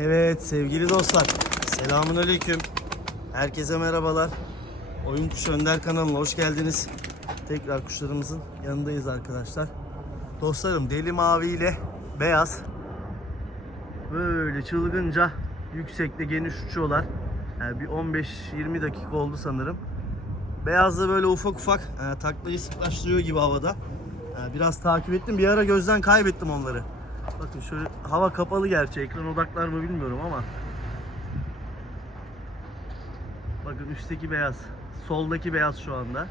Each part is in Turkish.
Evet sevgili dostlar. Selamun aleyküm. Herkese merhabalar. Oyun Kuş Önder kanalına hoş geldiniz. Tekrar kuşlarımızın yanındayız arkadaşlar. Dostlarım deli mavi ile beyaz böyle çılgınca yüksekte geniş uçuyorlar. Yani bir 15-20 dakika oldu sanırım. Beyaz da böyle ufak ufak e, taklayı sıklaştırıyor gibi havada. E, biraz takip ettim. Bir ara gözden kaybettim onları. Bakın şöyle hava kapalı gerçi ekran odaklar mı bilmiyorum ama. Bakın üstteki beyaz. Soldaki beyaz şu anda.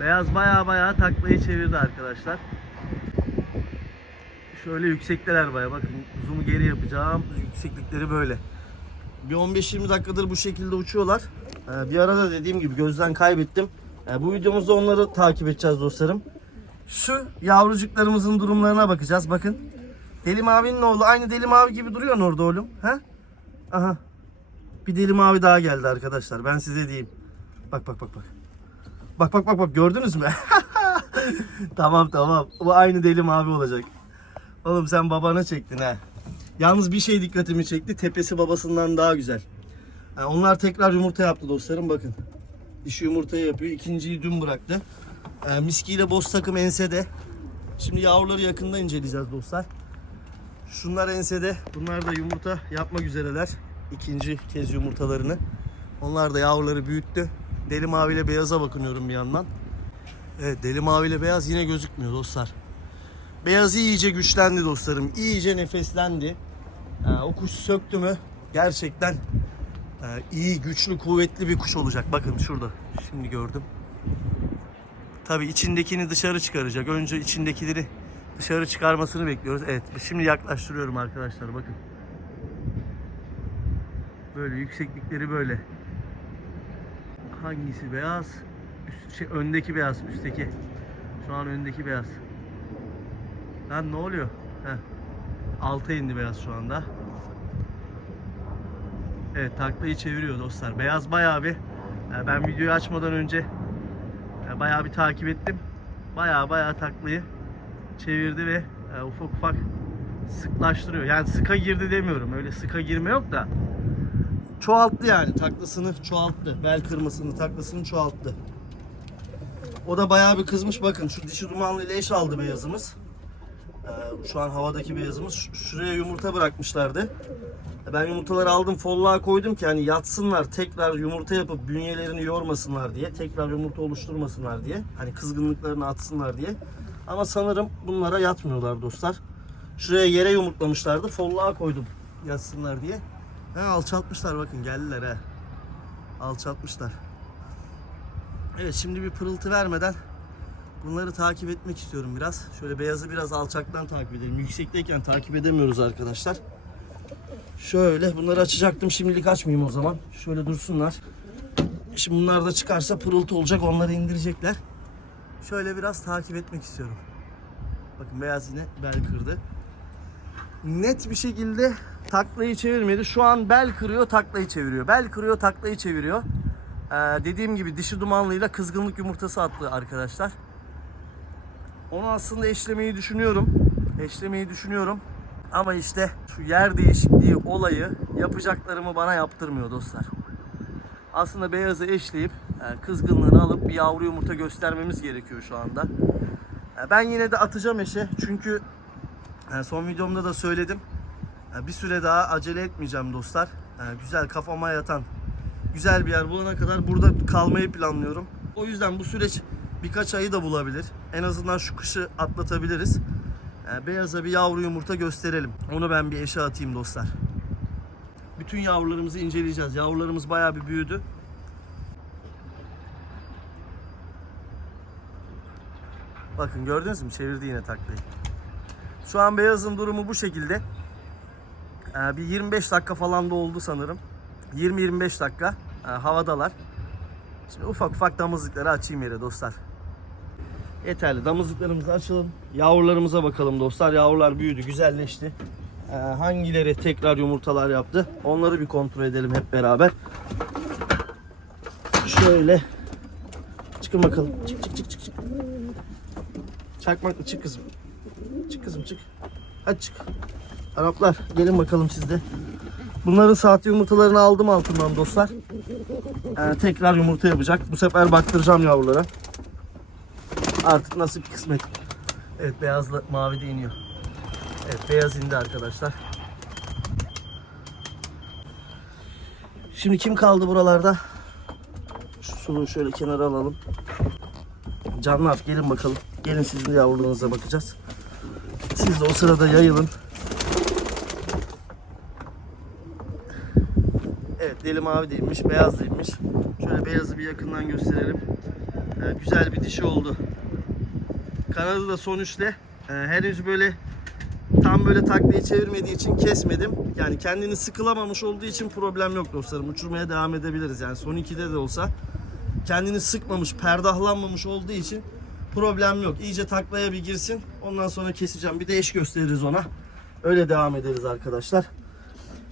Beyaz baya baya taklayı çevirdi arkadaşlar. Şöyle yüksekteler baya bakın zoom'u geri yapacağım. Yükseklikleri böyle. Bir 15-20 dakikadır bu şekilde uçuyorlar. Ee, bir arada dediğim gibi gözden kaybettim. Ee, bu videomuzda onları takip edeceğiz dostlarım. Şu yavrucuklarımızın durumlarına bakacağız. Bakın. Deli Mavi'nin oğlu aynı Deli Mavi gibi duruyor orada oğlum. Ha? Aha. Bir Deli Mavi daha geldi arkadaşlar. Ben size diyeyim. Bak bak bak bak. Bak bak bak bak gördünüz mü? tamam tamam. Bu aynı Deli Mavi olacak. Oğlum sen babana çektin ha. Yalnız bir şey dikkatimi çekti. Tepesi babasından daha güzel. Yani onlar tekrar yumurta yaptı dostlarım bakın. Dişi yumurtayı yapıyor. İkinciyi dün bıraktı. Ee, miskiyle boz takım ensede. Şimdi yavruları yakında inceleyeceğiz dostlar. Şunlar ensede. Bunlar da yumurta yapmak üzereler. İkinci kez yumurtalarını. Onlar da yavruları büyüttü. Deli maviyle beyaza bakınıyorum bir yandan. Evet deli maviyle beyaz yine gözükmüyor dostlar. Beyaz iyice güçlendi dostlarım. İyice nefeslendi. Ee, o kuş söktü mü gerçekten e, iyi, güçlü, kuvvetli bir kuş olacak. Bakın şurada. Şimdi gördüm. Tabii içindekini dışarı çıkaracak. Önce içindekileri dışarı çıkarmasını bekliyoruz. Evet şimdi yaklaştırıyorum arkadaşlar bakın. Böyle yükseklikleri böyle. Hangisi beyaz? Üst, şey, öndeki beyaz, üstteki. Şu an öndeki beyaz. Lan ne oluyor? Heh. Alta indi beyaz şu anda. Evet taklayı çeviriyor dostlar. Beyaz bayağı bir e, ben videoyu açmadan önce e, bayağı bir takip ettim. Bayağı bayağı taklayı çevirdi ve e, ufak ufak sıklaştırıyor. Yani sıka girdi demiyorum. Öyle sıka girme yok da çoğalttı yani taklasını çoğalttı. Bel kırmasını, taklasını çoğalttı. O da bayağı bir kızmış. Bakın şu dişi dumanlı ile eş aldı beyazımız. Ee, şu an havadaki beyazımız. Şuraya yumurta bırakmışlardı. Ben yumurtaları aldım folluğa koydum ki hani yatsınlar tekrar yumurta yapıp bünyelerini yormasınlar diye. Tekrar yumurta oluşturmasınlar diye. Hani kızgınlıklarını atsınlar diye. Ama sanırım bunlara yatmıyorlar dostlar. Şuraya yere yumurtlamışlardı. Folluğa koydum yatsınlar diye. He alçaltmışlar bakın geldiler he. Alçaltmışlar. Evet şimdi bir pırıltı vermeden bunları takip etmek istiyorum biraz. Şöyle beyazı biraz alçaktan takip edelim. Yüksekteyken takip edemiyoruz arkadaşlar. Şöyle bunları açacaktım. Şimdilik açmayayım o zaman. Şöyle dursunlar. Şimdi bunlar da çıkarsa pırıltı olacak. Onları indirecekler. Şöyle biraz takip etmek istiyorum. Bakın beyaz yine bel kırdı. Net bir şekilde taklayı çevirmedi. Şu an bel kırıyor, taklayı çeviriyor. Bel kırıyor, taklayı çeviriyor. Ee, dediğim gibi dişi dumanlıyla kızgınlık yumurtası attı arkadaşlar. Onu aslında eşlemeyi düşünüyorum. Eşlemeyi düşünüyorum. Ama işte şu yer değişikliği olayı yapacaklarımı bana yaptırmıyor dostlar. Aslında beyazı eşleyip e, kızgınlığını alıp bir yavru yumurta göstermemiz gerekiyor şu anda. E, Ben yine de atacağım eşe çünkü e, son videomda da söyledim. E, Bir süre daha acele etmeyeceğim dostlar. E, Güzel kafama yatan güzel bir yer bulana kadar burada kalmayı planlıyorum. O yüzden bu süreç birkaç ayı da bulabilir. En azından şu kışı atlatabiliriz. E, Beyaza bir yavru yumurta gösterelim. Onu ben bir eşe atayım dostlar. Bütün yavrularımızı inceleyeceğiz. Yavrularımız bayağı bir büyüdü. Bakın gördünüz mü? Çevirdi yine taklayı. Şu an beyazın durumu bu şekilde. Ee, bir 25 dakika falan da oldu sanırım. 20-25 dakika e, havadalar. Şimdi ufak ufak damızlıkları açayım yere dostlar. Yeterli. Damızlıklarımızı açalım. Yavrularımıza bakalım dostlar. Yavrular büyüdü, güzelleşti. Ee, hangileri tekrar yumurtalar yaptı? Onları bir kontrol edelim hep beraber. Şöyle. Çıkın bakalım. Çık çık çık çık çık. Çakmakla çık kızım. çık kızım çık. Hadi çık. Araplar gelin bakalım siz de. Bunların sahte yumurtalarını aldım altından dostlar. Ee, tekrar yumurta yapacak. Bu sefer baktıracağım yavrulara. Artık nasip kısmet. Evet beyazla mavi de iniyor. Evet beyaz indi arkadaşlar. Şimdi kim kaldı buralarda? Şu suluğu şöyle kenara alalım. Canlar gelin bakalım. Gelin sizin yavrularınıza bakacağız. Siz de o sırada yayılın. Evet deli mavi değilmiş, beyaz değilmiş. Şöyle beyazı bir yakından gösterelim. Ee, güzel bir dişi oldu. Kanadı da sonuçta e, henüz böyle tam böyle taklayı çevirmediği için kesmedim. Yani kendini sıkılamamış olduğu için problem yok dostlarım. Uçurmaya devam edebiliriz. Yani son 2'de de olsa kendini sıkmamış, perdahlanmamış olduğu için problem yok. İyice taklaya bir girsin. Ondan sonra keseceğim. Bir de eş gösteririz ona. Öyle devam ederiz arkadaşlar.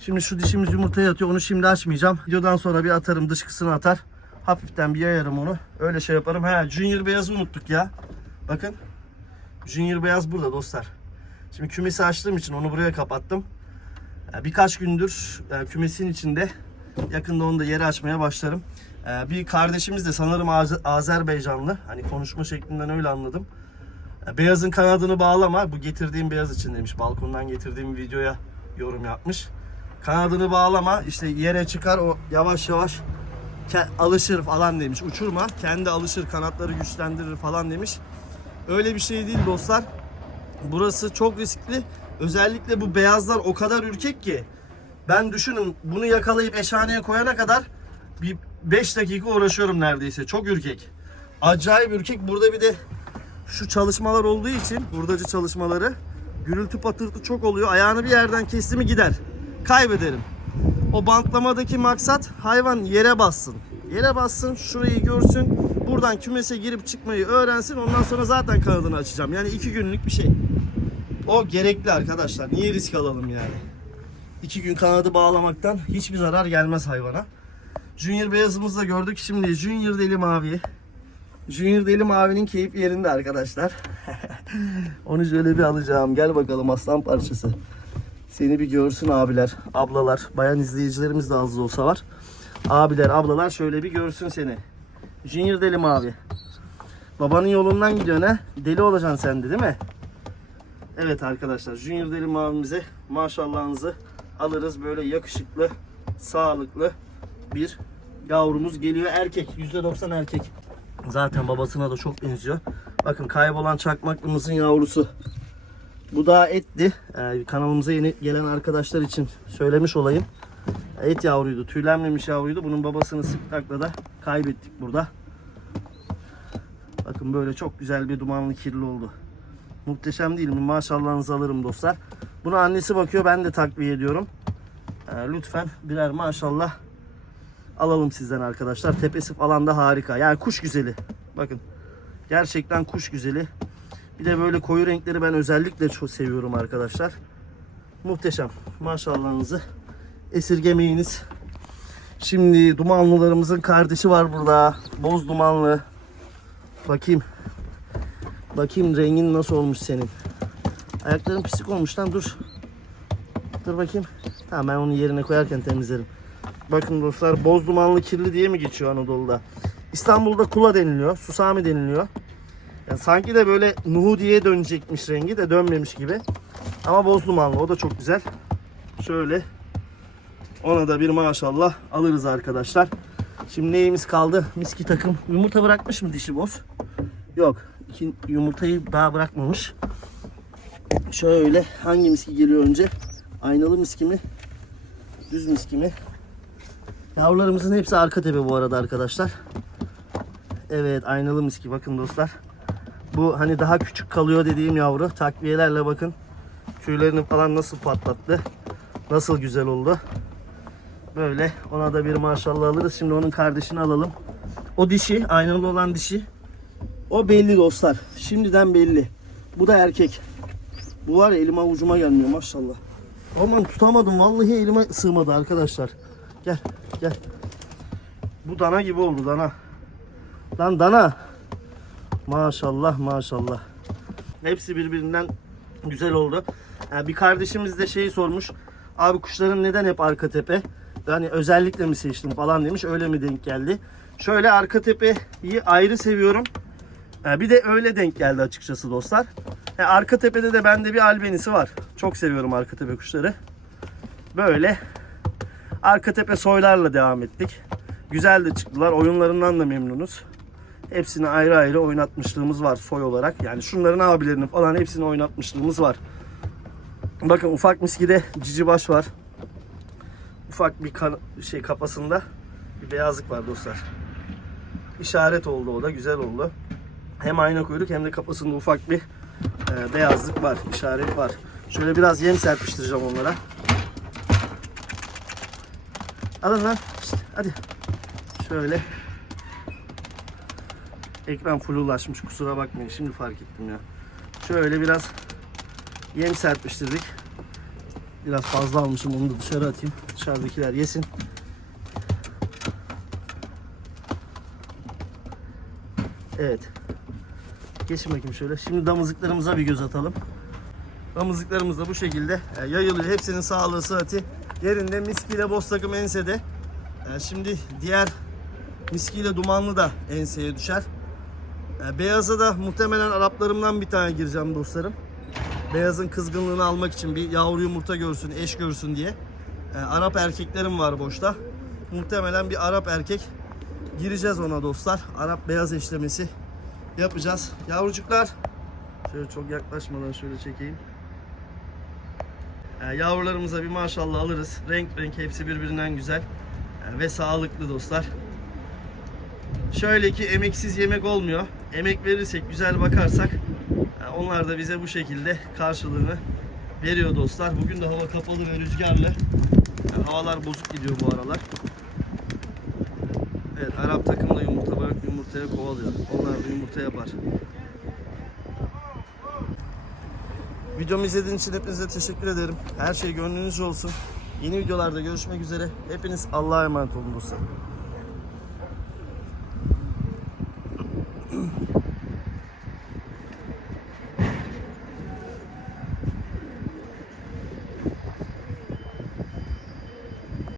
Şimdi şu dişimiz yumurtaya atıyor. Onu şimdi açmayacağım. Videodan sonra bir atarım. Dışkısını atar. Hafiften bir yayarım onu. Öyle şey yaparım. Ha Junior beyazı unuttuk ya. Bakın. Junior beyaz burada dostlar. Şimdi kümesi açtığım için onu buraya kapattım. Ya Birkaç gündür yani kümesin içinde. Yakında onu da yeri açmaya başlarım. Ee, Bir kardeşimiz de sanırım Az- Azerbaycanlı. Hani konuşma şeklinden öyle anladım. Ee, Beyazın kanadını bağlama. Bu getirdiğim beyaz için demiş. Balkondan getirdiğim videoya yorum yapmış. Kanadını bağlama. işte yere çıkar o yavaş yavaş alışır falan demiş. Uçurma. Kendi alışır kanatları güçlendirir falan demiş. Öyle bir şey değil dostlar. Burası çok riskli. Özellikle bu beyazlar o kadar ürkek ki. Ben düşünün bunu yakalayıp eşhaneye koyana kadar bir 5 dakika uğraşıyorum neredeyse. Çok ürkek. Acayip ürkek. Burada bir de şu çalışmalar olduğu için hurdacı çalışmaları gürültü patırtı çok oluyor. Ayağını bir yerden kesti mi gider. Kaybederim. O bantlamadaki maksat hayvan yere bassın. Yere bassın, şurayı görsün. Buradan kümese girip çıkmayı öğrensin. Ondan sonra zaten kanadını açacağım. Yani iki günlük bir şey. O gerekli arkadaşlar. Niye risk alalım yani? İki gün kanadı bağlamaktan hiçbir zarar gelmez hayvana. Junior beyazımızı da gördük. Şimdi Junior deli mavi. Junior deli mavinin keyif yerinde arkadaşlar. Onu şöyle bir alacağım. Gel bakalım aslan parçası. Seni bir görsün abiler, ablalar. Bayan izleyicilerimiz de az olsa var. Abiler, ablalar şöyle bir görsün seni. Junior deli mavi. Babanın yolundan gidiyorsun ha. Deli olacaksın sen de değil mi? Evet arkadaşlar Junior deli mavimize maşallahınızı alırız. Böyle yakışıklı, sağlıklı bir yavrumuz geliyor. Erkek. %90 erkek. Zaten babasına da çok benziyor. Bakın kaybolan çakmaklımızın yavrusu. Bu da etti. Ee, kanalımıza yeni gelen arkadaşlar için söylemiş olayım. Et yavruydu. Tüylenmemiş yavruydu. Bunun babasını sıktakla da kaybettik burada. Bakın böyle çok güzel bir dumanlı kirli oldu. Muhteşem değil mi? Maşallahınızı alırım dostlar. Buna annesi bakıyor. Ben de takviye ediyorum. Ee, lütfen birer maşallah alalım sizden arkadaşlar. Tepesi falan da harika. Yani kuş güzeli. Bakın. Gerçekten kuş güzeli. Bir de böyle koyu renkleri ben özellikle çok seviyorum arkadaşlar. Muhteşem. Maşallahınızı esirgemeyiniz. Şimdi dumanlılarımızın kardeşi var burada. Boz dumanlı. Bakayım. Bakayım rengin nasıl olmuş senin. Ayakların pislik olmuş lan dur. Dur bakayım. Tamam ben onu yerine koyarken temizlerim. Bakın dostlar boz dumanlı kirli diye mi geçiyor Anadolu'da? İstanbul'da kula deniliyor. Susami deniliyor. Yani sanki de böyle Nuhu diye dönecekmiş rengi de dönmemiş gibi. Ama boz dumanlı o da çok güzel. Şöyle ona da bir maşallah alırız arkadaşlar. Şimdi neyimiz kaldı? Miski takım. Yumurta bırakmış mı dişi boz? Yok. İki yumurtayı daha bırakmamış. Şöyle hangi miski geliyor önce? Aynalı miski mi? Düz miski mi? Yavrularımızın hepsi arka tepe bu arada arkadaşlar. Evet aynalı miski bakın dostlar. Bu hani daha küçük kalıyor dediğim yavru. Takviyelerle bakın. Tüylerini falan nasıl patlattı. Nasıl güzel oldu. Böyle ona da bir maşallah alırız. Şimdi onun kardeşini alalım. O dişi, aynalı olan dişi. O belli dostlar. Şimdiden belli. Bu da erkek. Bu var ya elim avucuma gelmiyor maşallah. Aman tutamadım. Vallahi elime sığmadı arkadaşlar. Gel, gel. Bu dana gibi oldu dana. Lan dana. Maşallah maşallah. Hepsi birbirinden Güzel oldu. Yani bir kardeşimiz de şeyi sormuş. Abi kuşların neden hep arka tepe? Yani özellikle mi seçtin falan demiş. Öyle mi denk geldi? Şöyle arka tepeyi ayrı seviyorum. Ha, Bir de öyle denk geldi açıkçası dostlar. Arka tepede de bende bir albenisi var. Çok seviyorum arka tepe kuşları. Böyle arka tepe soylarla devam ettik. Güzel de çıktılar. Oyunlarından da memnunuz. Hepsini ayrı ayrı oynatmışlığımız var soy olarak. Yani şunların abilerinin falan hepsini oynatmışlığımız var. Bakın ufak miskide cici baş var. Ufak bir kan- şey kafasında bir beyazlık var dostlar. İşaret oldu o da güzel oldu. Hem ayna kuyruk hem de kafasında ufak bir e, beyazlık var, işaret var. Şöyle biraz yem serpiştireceğim onlara. Alın lan. Şişt, hadi. Şöyle. Ekran fulllaşmış kusura bakmayın şimdi fark ettim ya. Şöyle biraz yem serpiştirdik. Biraz fazla almışım onu da dışarı atayım. Dışarıdakiler yesin. Evet. Geçin bakayım şöyle. Şimdi damızlıklarımıza bir göz atalım. Damızlıklarımız da bu şekilde e, yayılıyor. Hepsinin sağlığı, sıhhati yerinde. Miskiyle boz takım ensede. E, Şimdi diğer miskiyle dumanlı da enseye düşer. E, Beyaza da muhtemelen Araplarımdan bir tane gireceğim dostlarım. Beyazın kızgınlığını almak için bir yavru yumurta görsün, eş görsün diye. E, Arap erkeklerim var boşta. Muhtemelen bir Arap erkek gireceğiz ona dostlar. Arap beyaz eşlemesi yapacağız. Yavrucuklar şöyle çok yaklaşmadan şöyle çekeyim. E, yavrularımıza bir maşallah alırız. Renk renk hepsi birbirinden güzel e, ve sağlıklı dostlar. Şöyle ki emeksiz yemek olmuyor. Emek verirsek, güzel bakarsak onlar da bize bu şekilde karşılığını veriyor dostlar. Bugün de hava kapalı ve rüzgarlı. E, havalar bozuk gidiyor bu aralar. Evet, Arap takım da yumurta bırak yumurtaya kovalıyor. Onlar da yumurta yapar. Videomu izlediğiniz için hepinize teşekkür ederim. Her şey gönlünüzce olsun. Yeni videolarda görüşmek üzere. Hepiniz Allah'a emanet olun dostlar.